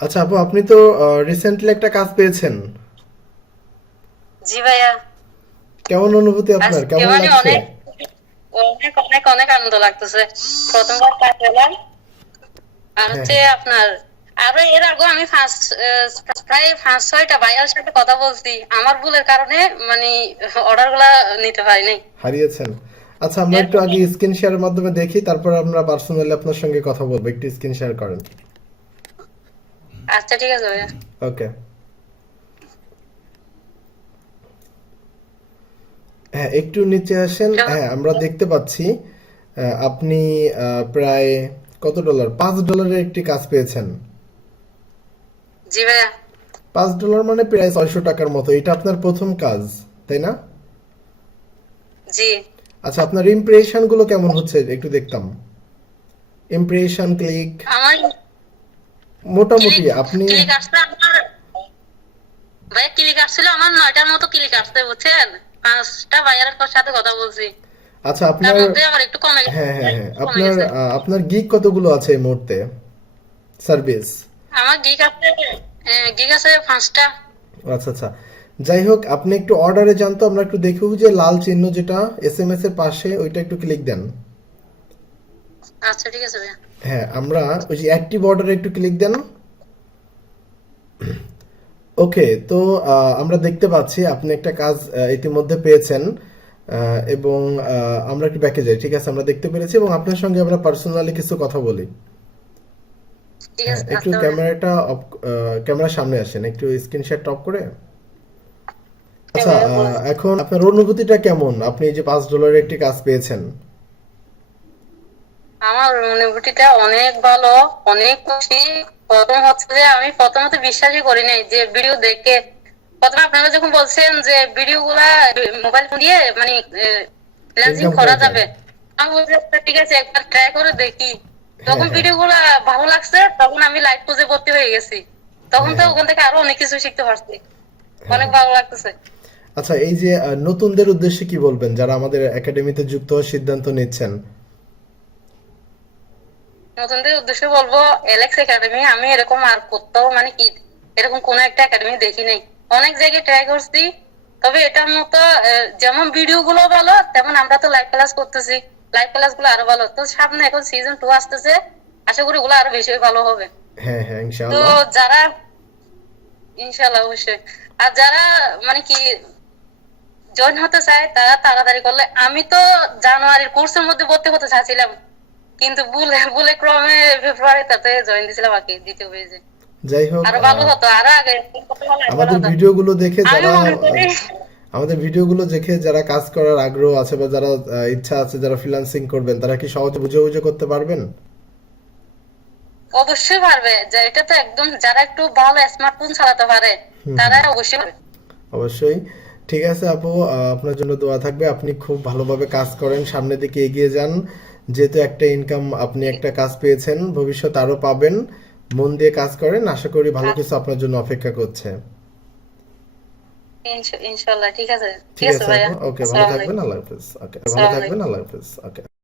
আচ্ছা আপু, আপনি তো রিসেন্টলি একটা কাজ পেয়েছেন। জি ভাইয়া। কেমন অনুভূতি আপনার? আজকে কেমন মানে লাগছে? অনেক অনেক অনেক অনেক আনন্দ লাগতেছে। প্রথমবার কাজ পেলাম। আর হ্যাঁ, হচ্ছে হ্যাঁ। আপনার আরো এর আগে আমি প্রায় 5-6টা ভাইয়ার সাথে কথা বলছি, আমার ভুলের কারণে মানে অর্ডার গুলা নিতে পারিনি। হারিয়েছেন। আচ্ছা, আমরা একটু এরপরে আগে স্ক্রিন শেয়ারের মাধ্যমে দেখি, তারপর আমরা পার্সোনালি আপনার সঙ্গে কথা বলবো। একটু স্ক্রিন শেয়ার করেন। আচ্ছা ঠিক আছে ভাইয়া। ওকে। হ্যাঁ, একটু নিচে আসেন। হ্যাঁ, আমরা দেখতে পাচ্ছি আপনি প্রায় কত ডলার, $5 একটি কাজ পেয়েছেন। জি ভাইয়া। $5 মানে প্রায় $600 মতো। এটা আপনার প্রথম কাজ, তাই না? জি। আচ্ছা, আপনার ইমপ্রেশন গুলো কেমন হচ্ছে একটু দেখতাম। Impression, click. আমার মোটামুটি ক্লিক আপনি। ক্লিক আসছে আমার ভাইয়া, ক্লিক আসছিল আমার 9টার মতো ক্লিক আসছে, বুঝছেন? 5টা ভাইয়ার সাথে কথা বলছি। আচ্ছা, তার আপনার। মধ্যে আবার একটু কমে গেছে। হ্যাঁ, হ্যাঁ, হ্যাঁ, একটু কমে আপনার গেছে। আপনার গিগ কতগুলো আছে এই মুহূর্তে? সার্ভিস। আমার গিগ আছে 5টা। আচ্ছা, আচ্ছা। যাই হোক, আপনি একটু অর্ডারে যান তো, আমরা একটু দেখব যে লাল চিহ্ন যেটা এসএমএস এর পাশে, ওইটা একটু ক্লিক দেন। আচ্ছা ঠিক আছে ভাইয়া। হ্যাঁ, আমরা ওই যে অ্যাক্টিভ অর্ডারে একটু ক্লিক দেন। ওকে, তো আমরা দেখতে পাচ্ছি আপনি একটা কাজ ইতিমধ্যে পেয়েছেন। এবং আমরা একটু ব্যাকে যাই, ঠিক আছে? আমরা দেখতে পেরেছি এবং আপনার সঙ্গে আমরা পার্সোনালি কিছু কথা বলি। ঠিক হ্যাঁ, আছে, একটু আসতে ভাইয়া। ক্যামেরার সামনে আসেন, একটু স্ক্রিন শেয়ার টপ করে। হ্যাঁ আচ্ছা, ভাইয়া বলেন। এখন আপনার অনুভূতিটা কেমন? আপনি এই যে $5 একটি কাজ পেয়েছেন। আমার অনুভূতিটা অনেক ভালো, অনেক খুশি। প্রথম হচ্ছে যে আমি প্রথমত বিশ্বাসই করি নাই যে ভিডিও দেখে, প্রথমে আপনারা যখন বলছেন যে ভিডিও গুলা মোবাইল ফোন দিয়ে মানে ফ্রিল্যান্সিং ইনকাম করা করা যায়। যাবে, আমি বলছি আচ্ছা, ঠিক আছে একবার ট্রাই করে দেখি। হ্যাঁ, তখন হ্যাঁ, ভিডিও গুলা ভালো লাগছে, তখন আমি লাইভ পেজে ভর্তি হয়ে গেছি। তখন হ্যাঁ, তো হ্যাঁ, ওখান থেকে আরো অনেক কিছু শিখতে পারছি। হ্যাঁ। অনেক ভালো লাগতেছে। আচ্ছা, এই যে নতুনদের উদ্দেশ্যে কি বলবেন যারা আমাদের একাডেমিতে যুক্ত হওয়ার সিদ্ধান্ত নিচ্ছেন? নতুনদের উদ্দেশ্যে বলবো, এলেক্স একাডেমি আমি এরকম আর কোথাও মানে কি এরকম কোন একটা একাডেমি দেখি নাই। অনেক জায়গায় ট্রাই করছি, তবে এটার মতো যেমন ভিডিও গুলো ভালো, তেমন আমরা তো লাইভ ক্লাস করতেছি। লাইভ ক্লাস গুলো আরো ভালো। তো সামনে এখন সিজন 2 আসতেছে, আশা করি ওগুলো আরো বেশি ভালো হবে। হ্যাঁ, হ্যাঁ, তো ইনশাআল্লাহ। যারা, ইনশাল্লাহ অবশ্যই। আর যারা মানে কি জয়েন হতে চায় তারা তাড়াতাড়ি করলে, আমি তো জানুয়ারির কোর্সের মধ্যে ভর্তি হতে চাচ্ছিলাম, কিন্তু ভুলে ভুলে ক্রমে ফেব্রুয়ারি তাতে জয়েন দিছিলাম আর কি, দ্বিতীয় পেজে। যাই হোক, আরো ভালো হতো, আরো আগে করতে পারলে আরো ভালো আমাদের হতো। ভিডিওগুলো দেখে আমি যারা মনে করি আমাদের ভিডিওগুলো দেখে যারা কাজ করার আগ্রহ আছে বা যারা ইচ্ছা আছে, যারা ফ্রিল্যান্সিং করবেন, তারা কি সহজে বুঝে বুঝে করতে পারবেন? অবশ্যই পারবে, যে এটা তো একদম যারা একটু ভালো স্মার্টফোন চালাতে পারে হুম, তারা হুম। অবশ্যই পারবে। অবশ্যই। ঠিক আছে আপু, আপনার জন্য দোয়া থাকবে। আপনি খুব ভালোভাবে কাজ করেন, সামনের দিকে এগিয়ে যান। যেহেতু একটা ইনকাম, আপনি একটা কাজ পেয়েছেন, ভবিষ্যতে আরো পাবেন। মন দিয়ে কাজ করেন, আশা করি ভালো আর কিছু আপনার জন্য অপেক্ষা করছে। ইনশাল্লাহ ঠিক আছে। ঠিক ঠিক আছে আছে আপু, ভাইয়া। ওকে, ভালো আসসালামু থাকবেন। আলাইকুম। আল্লাহ হাফেজ। ওকে, ভালো আসসালামু থাকবেন। আলাইকুম। আল্লাহ হাফেজ। ওকে।